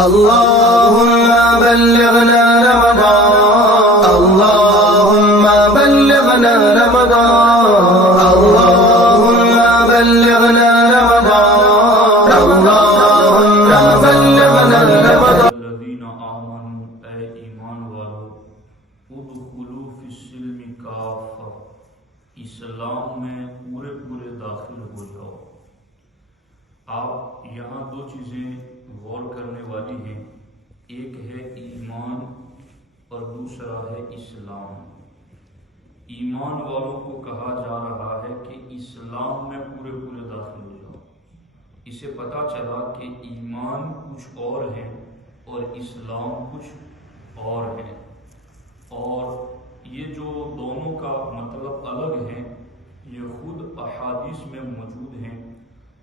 اللهم بلغنا رمضان اللهم بلغنا رمضان اللهم بلغنا رمضان اللهم بلغنا رمضان الذین آمنوا اے ایمان والو ادخلوا فی السلم کافہ اسلام میں پورے داخل ہو جاؤ۔ آپ یہاں دو چیزیں غور کرنے والی ہیں، ایک ہے ایمان اور دوسرا ہے اسلام۔ ایمان والوں کو کہا جا رہا ہے کہ اسلام میں پورے داخل ہو جاؤ۔ اسے پتہ چلا کہ ایمان کچھ اور ہے اور اسلام کچھ اور ہے، اور یہ جو دونوں کا مطلب الگ ہے یہ خود احادیث میں موجود ہیں،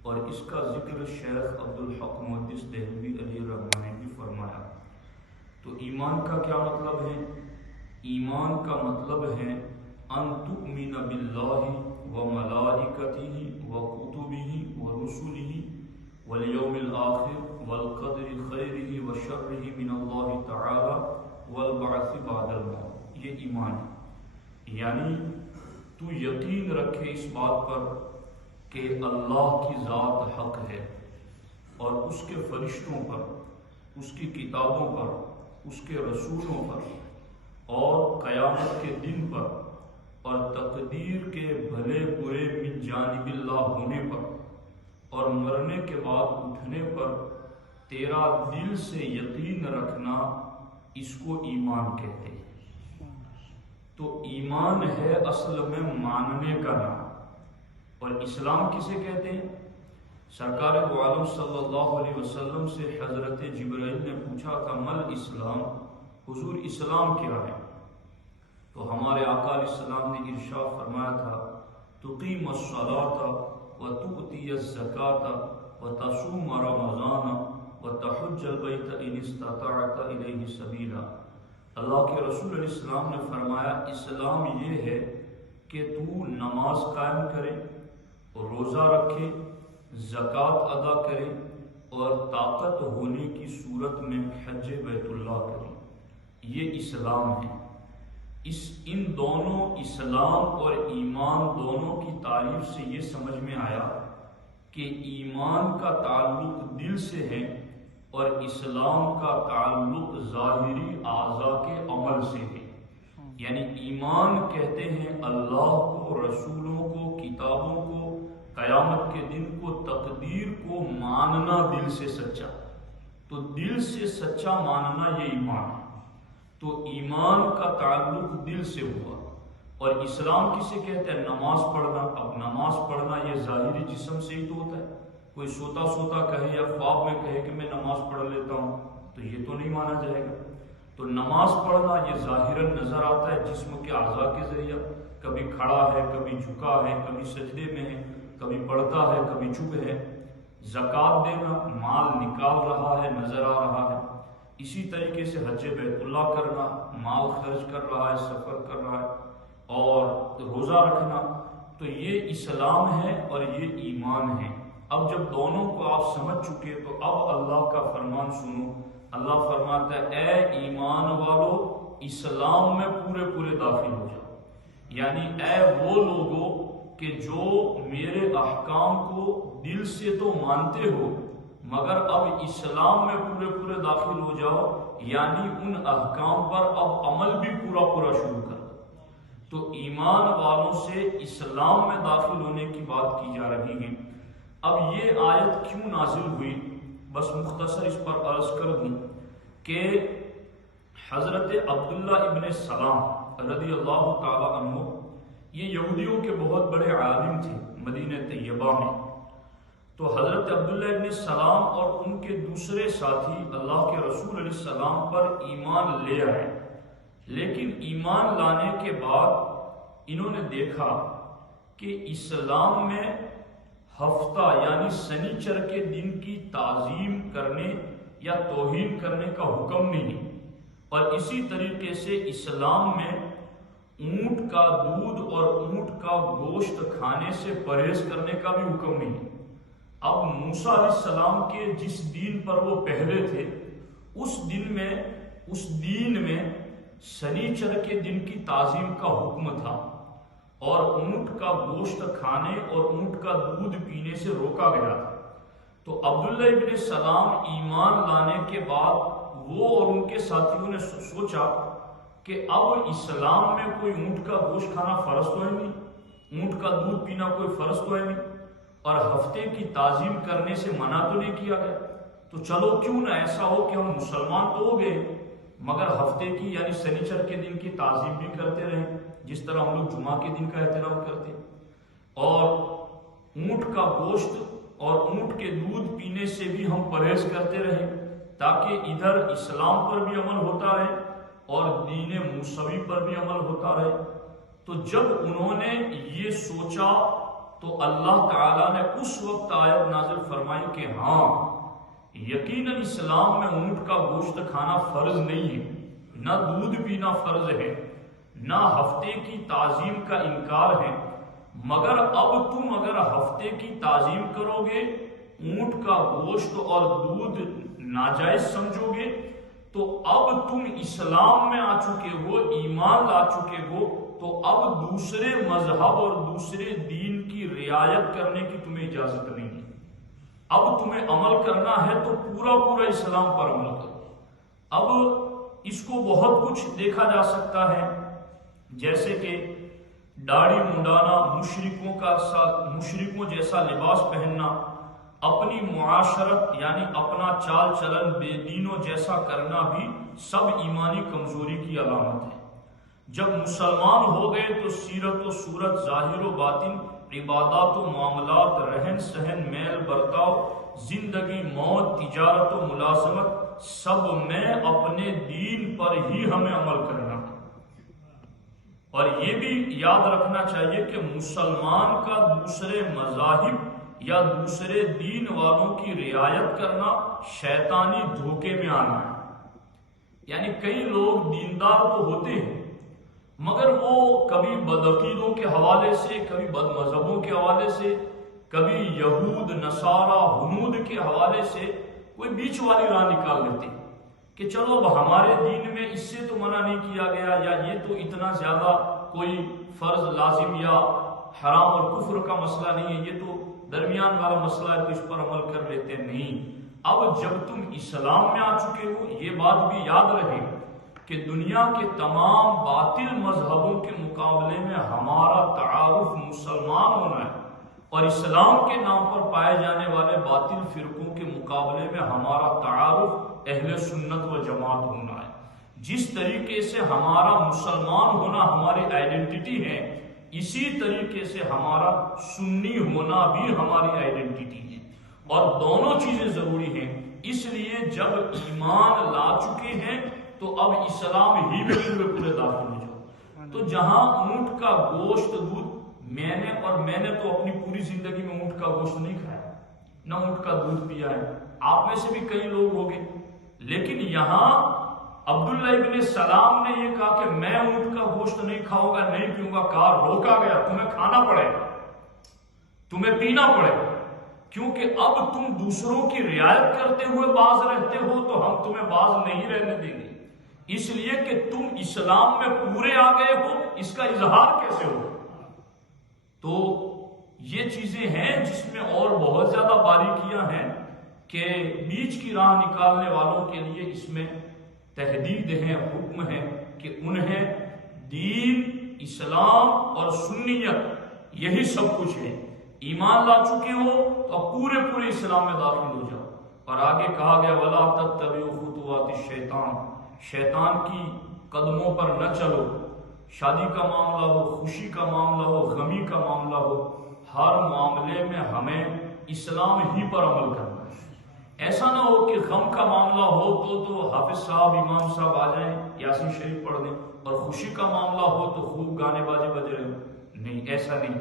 اور اس کا ذکر شیخ عبدالحق محدث دہلوی علیہ الرحمہ نے بھی فرمایا۔ تو ایمان کا کیا مطلب ہے؟ ایمان کا مطلب ہے ان تؤمن باللہ وملائکتہ وکتبہ ورسلہ والیوم الآخر والقدر خیرہ وشرہ من اللہ تعالی والبعث بعد الموت۔ یہ ایمان ہے، یعنی تو یقین رکھے اس بات پر کہ اللہ کی ذات حق ہے، اور اس کے فرشتوں پر، اس کی کتابوں پر، اس کے رسولوں پر، اور قیامت کے دن پر، اور تقدیر کے بھلے برے من جانب اللہ ہونے پر، اور مرنے کے بعد اٹھنے پر تیرا دل سے یقین رکھنا، اس کو ایمان کہتے ہیں۔ تو ایمان ہے اصل میں ماننے کا نام۔ اور اسلام کسے کہتے ہیں؟ سرکار دو عالم صلی اللہ علیہ وسلم سے حضرت جبرائیل نے پوچھا تھا مل اسلام، حضور اسلام کیا ہے؟ تو ہمارے آقا علیہ السلام نے ارشاد فرمایا تھا تقیم الصلاۃ وتؤتی الزکاۃ وتصوم رمضان وتحج البیت ان استطعت الیہ سبیلا۔ اللہ کے رسول علیہ السلام نے فرمایا اسلام یہ ہے کہ تو نماز قائم کرے، روزہ رکھے، زکوٰۃ ادا کرے، اور طاقت ہونے کی صورت میں حج بیت اللہ کرے۔ یہ اسلام ہے۔ ان دونوں اسلام اور ایمان دونوں کی تعریف سے یہ سمجھ میں آیا کہ ایمان کا تعلق دل سے ہے اور اسلام کا تعلق ظاہری اعضاء کے عمل سے ہے۔ یعنی ایمان کہتے ہیں اللہ کو، رسولوں کو، کتابوں کو، قیامت کے دن کو، تقدیر کو ماننا دل سے سچا۔ تو دل سے سچا ماننا یہ ایمان ہے۔ تو ایمان کا تعلق دل سے ہوا۔ اور اسلام کسے کہتے ہیں؟ نماز پڑھنا۔ اب نماز پڑھنا یہ ظاہری جسم سے ہی تو ہوتا ہے۔ کوئی سوتا کہے یا خواب میں کہے کہ میں نماز پڑھ لیتا ہوں تو یہ تو نہیں مانا جائے گا۔ تو نماز پڑھنا یہ ظاہراً نظر آتا ہے جسم کے اعضاء کے ذریعہ، کبھی کھڑا ہے، کبھی جھکا ہے، کبھی سجدے میں ہے، کبھی پڑھتا ہے، کبھی چپ ہے۔ زکوٰۃ دینا، مال نکال رہا ہے، نظر آ رہا ہے۔ اسی طریقے سے حج بیت اللہ کرنا، مال خرچ کر رہا ہے، سفر کر رہا ہے، اور روزہ رکھنا۔ تو یہ اسلام ہے اور یہ ایمان ہے۔ اب جب دونوں کو آپ سمجھ چکے تو اب اللہ کا فرمان سنو۔ اللہ فرماتا ہے اے ایمان والو اسلام میں پورے داخل ہو جاؤ، یعنی اے وہ لوگوں کہ جو میرے احکام کو دل سے تو مانتے ہو مگر اب اسلام میں پورے داخل ہو جاؤ، یعنی ان احکام پر اب عمل بھی پورا شروع کر دو۔ تو ایمان والوں سے اسلام میں داخل ہونے کی بات کی جا رہی ہے۔ اب یہ آیت کیوں نازل ہوئی، بس مختصر اس پر عرض کر دوں کہ حضرت عبداللہ ابن سلام رضی اللہ تعالی عنہ یہ یہودیوں کے بہت بڑے عالم تھے مدینہ طیبہ میں۔ تو حضرت عبداللہ ابن سلام اور ان کے دوسرے ساتھی اللہ کے رسول علیہ السلام پر ایمان لے آئے، لیکن ایمان لانے کے بعد انہوں نے دیکھا کہ اسلام میں ہفتہ یعنی سنیچر کے دن کی تعظیم کرنے یا توہین کرنے کا حکم نہیں، اور اسی طریقے سے اسلام میں اونٹ کا دودھ اور اونٹ کا گوشت کھانے سے پرہیز کرنے کا بھی حکم نہیں۔ اب موسیٰ علیہ السلام کے جس دین پر وہ پہلے تھے اس دین میں سنیچر کے دن کی تعظیم کا حکم تھا اور اونٹ کا گوشت کھانے اور اونٹ کا دودھ پینے سے روکا گیا تھا۔ تو عبداللہ ابن سلام ایمان لانے کے بعد وہ اور ان کے ساتھیوں نے سوچا کہ اب اسلام میں کوئی اونٹ کا گوشت کھانا فرض تو ہے نہیں، اونٹ کا دودھ پینا کوئی فرض تو ہے نہیں، اور ہفتے کی تعظیم کرنے سے منع تو نہیں کیا گیا، تو چلو کیوں نہ ایسا ہو کہ ہم مسلمان تو ہو گئے مگر ہفتے کی یعنی سنیچر کے دن کی تعظیم بھی کرتے رہیں جس طرح ہم لوگ جمعہ کے دن کا احترام کرتے، اور اونٹ کا گوشت اور اونٹ کے دودھ پینے سے بھی ہم پرہیز کرتے رہیں تاکہ ادھر اسلام پر بھی عمل ہوتا رہے اور دین موسوی پر بھی عمل ہوتا رہے۔ تو جب انہوں نے یہ سوچا تو اللہ تعالیٰ نے اس وقت آیت نازل فرمائی کہ ہاں یقیناً اسلام میں اونٹ کا گوشت کھانا فرض نہیں ہے، نہ دودھ پینا فرض ہے، نہ ہفتے کی تعظیم کا انکار ہے، مگر اب تم اگر ہفتے کی تعظیم کرو گے، اونٹ کا گوشت اور دودھ ناجائز سمجھو گے، تو اب تم اسلام میں آ چکے ہو، ایمان لا چکے ہو، تو اب دوسرے مذہب اور دوسرے دین کی رعایت کرنے کی تمہیں اجازت نہیں ہے۔ اب تمہیں عمل کرنا ہے تو پورا اسلام پر عمل کرو۔ اب اس کو بہت کچھ دیکھا جا سکتا ہے، جیسے کہ داڑھی منڈانا، مشرکوں جیسا لباس پہننا، اپنی معاشرت یعنی اپنا چال چلن بے دینوں جیسا کرنا بھی سب ایمانی کمزوری کی علامت ہے۔ جب مسلمان ہو گئے تو سیرت و صورت، ظاہر و باطن، عبادات و معاملات، رہن سہن، میل برتاؤ، زندگی موت، تجارت و ملازمت، سب میں اپنے دین پر ہی ہمیں عمل کرنا ہے۔ اور یہ بھی یاد رکھنا چاہیے کہ مسلمان کا دوسرے مذاہب یا دوسرے دین والوں کی رعایت کرنا شیطانی دھوکے میں آنا ہے۔ یعنی کئی لوگ دیندار تو ہوتے ہیں مگر وہ کبھی بدعقیدوں کے حوالے سے، کبھی بد مذہبوں کے حوالے سے، کبھی یہود نصارہ ہنود کے حوالے سے کوئی بیچ والی راہ نکال لیتے کہ چلو اب ہمارے دین میں اس سے تو منع نہیں کیا گیا، یا یہ تو اتنا زیادہ کوئی فرض لازم یا حرام اور کفر کا مسئلہ نہیں ہے، یہ تو درمیان والا مسئلہ ہے تو اس پر عمل کر لیتے نہیں۔ اب جب تم اسلام میں آ چکے ہو، یہ بات بھی یاد رہے کہ دنیا کے تمام باطل مذہبوں کے مقابلے میں ہمارا تعارف مسلمان ہونا ہے، اور اسلام کے نام پر پائے جانے والے باطل فرقوں کے مقابلے میں ہمارا تعارف اہل سنت و جماعت ہونا ہے۔ جس طریقے سے ہمارا مسلمان ہونا ہماری آئیڈینٹی ہے، اسی طریقے سے ہمارا سنی ہونا بھی ہماری آئیڈینٹی ہے، اور دونوں چیزیں ضروری ہیں۔ اس لیے جب ایمان لا چکے ہیں تو اب اسلام ہی میں پورے داخل ہو جاؤ۔ تو جہاں اونٹ کا گوشت دودھ میں نے تو اپنی پوری زندگی میں اونٹ کا گوشت نہیں کھایا، نہ اونٹ کا دودھ پیا ہے، آپ میں سے بھی کئی لوگ ہوں گے، لیکن یہاں عبداللہ ابن سلام نے یہ کہا کہ میں اونٹ کا گوشت نہیں کھاؤں گا، نہیں پیوں گا، کہا روکا گیا تمہیں کھانا پڑے گا، تمہیں پینا پڑے گا، کیونکہ اب تم دوسروں کی رعایت کرتے ہوئے باز رہتے ہو تو ہم تمہیں باز نہیں رہنے دیں گے، اس لیے کہ تم اسلام میں پورے آ گئے ہو، اس کا اظہار کیسے ہو؟ تو یہ چیزیں ہیں جس میں اور بہت زیادہ باریکیاں ہیں کہ بیچ کی راہ نکالنے والوں کے لیے اس میں تحدید ہے، حکم ہے کہ انہیں دین، اسلام اور سنیت یہی سب کچھ ہے۔ ایمان لا چکے ہو تو پورے اسلام میں داخل ہو جاؤ۔ اور آگے کہا گیا وَلَا تَتَّبِعُوا خُطُوَاتِ الشَّيْطَانِ، شیطان کی قدموں پر نہ چلو۔ شادی کا معاملہ ہو، خوشی کا معاملہ ہو، غمی کا معاملہ ہو، ہر معاملے میں ہمیں اسلام ہی پر عمل کرنا ہے۔ ایسا نہ ہو کہ غم کا معاملہ ہو تو حافظ صاحب، امام صاحب آ جائیں، یاسین شریف پڑھ دیں، اور خوشی کا معاملہ ہو تو خوب گانے باجے بج رہے ہو، نہیں، ایسا نہیں۔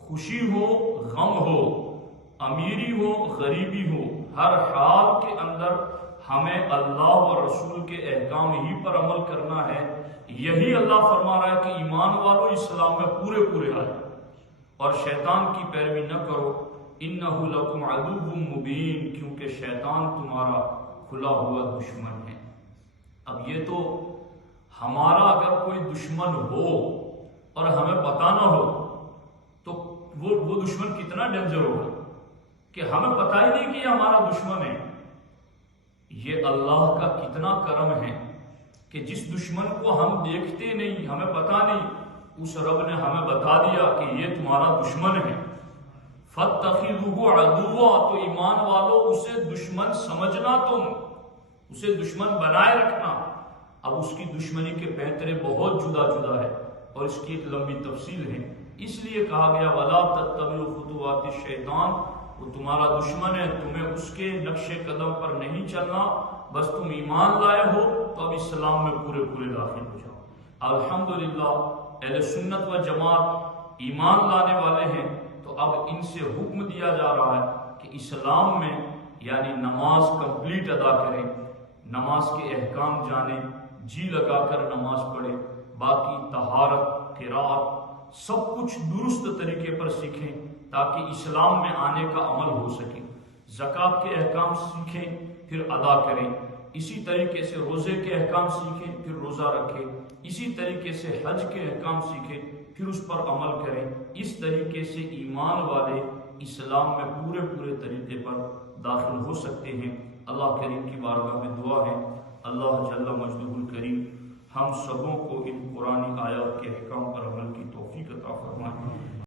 خوشی ہو، غم ہو، امیری ہو، غریبی ہو، ہر حال کے اندر ہمیں اللہ اور رسول کے احکام ہی پر عمل کرنا ہے۔ یہی اللہ فرما رہا ہے کہ ایمان والو اسلام میں پورے آئے اور شیطان کی پیروی نہ کرو۔ انہ لکم عدو مبین، کیونکہ شیطان تمہارا کھلا ہوا دشمن ہے۔ اب یہ تو ہمارا اگر کوئی دشمن ہو اور ہمیں پتہ نہ ہو تو وہ دشمن کتنا ڈینجر ہوگا کہ ہمیں پتہ ہی نہیں کہ یہ ہمارا دشمن ہے۔ یہ اللہ کا کتنا کرم ہے کہ جس دشمن کو ہم دیکھتے نہیں، ہمیں پتہ نہیں، اس رب نے ہمیں بتا دیا کہ یہ تمہارا دشمن ہے۔ فَاتَّخِذُوهُ عَدُوًّا، تو ایمان والو اسے دشمن سمجھنا، تم اسے دشمن بنائے رکھنا۔ اب اس کی دشمنی کے پیترے بہت جدا جدا ہے اور اس کی ایک لمبی تفصیل ہے، اس لیے کہا گیا وَلَا تَتَّبِعُوا خُطُوَاتِ الشَّيْطَانِ، وہ تمہارا دشمن ہے، تمہیں اس کے نقش قدم پر نہیں چلنا، بس تم ایمان لائے ہو تو اب اسلام میں پورے داخل ہو جاؤ۔ الحمدللہ اہل سنت و جماعت ایمان لانے والے ہیں، تو اب ان سے حکم دیا جا رہا ہے کہ اسلام میں یعنی نماز کمپلیٹ ادا کریں، نماز کے احکام جانیں، جی لگا کر نماز پڑھیں، باقی طہارت، قرات سب کچھ درست طریقے پر سیکھیں تاکہ اسلام میں آنے کا عمل ہو سکے۔ زکوٰۃ کے احکام سیکھیں پھر ادا کریں، اسی طریقے سے روزے کے احکام سیکھیں پھر روزہ رکھیں، اسی طریقے سے حج کے احکام سیکھیں پھر اس پر عمل کریں۔ اس طریقے سے ایمان والے اسلام میں پورے طریقے پر داخل ہو سکتے ہیں۔ اللہ کریم کی بارگاہ میں دعا ہے اللہ جل مجدہ الکریم ہم سبوں کو ان قرآنی آیات کے احکام پر عمل کی توفیق عطا فرمائے۔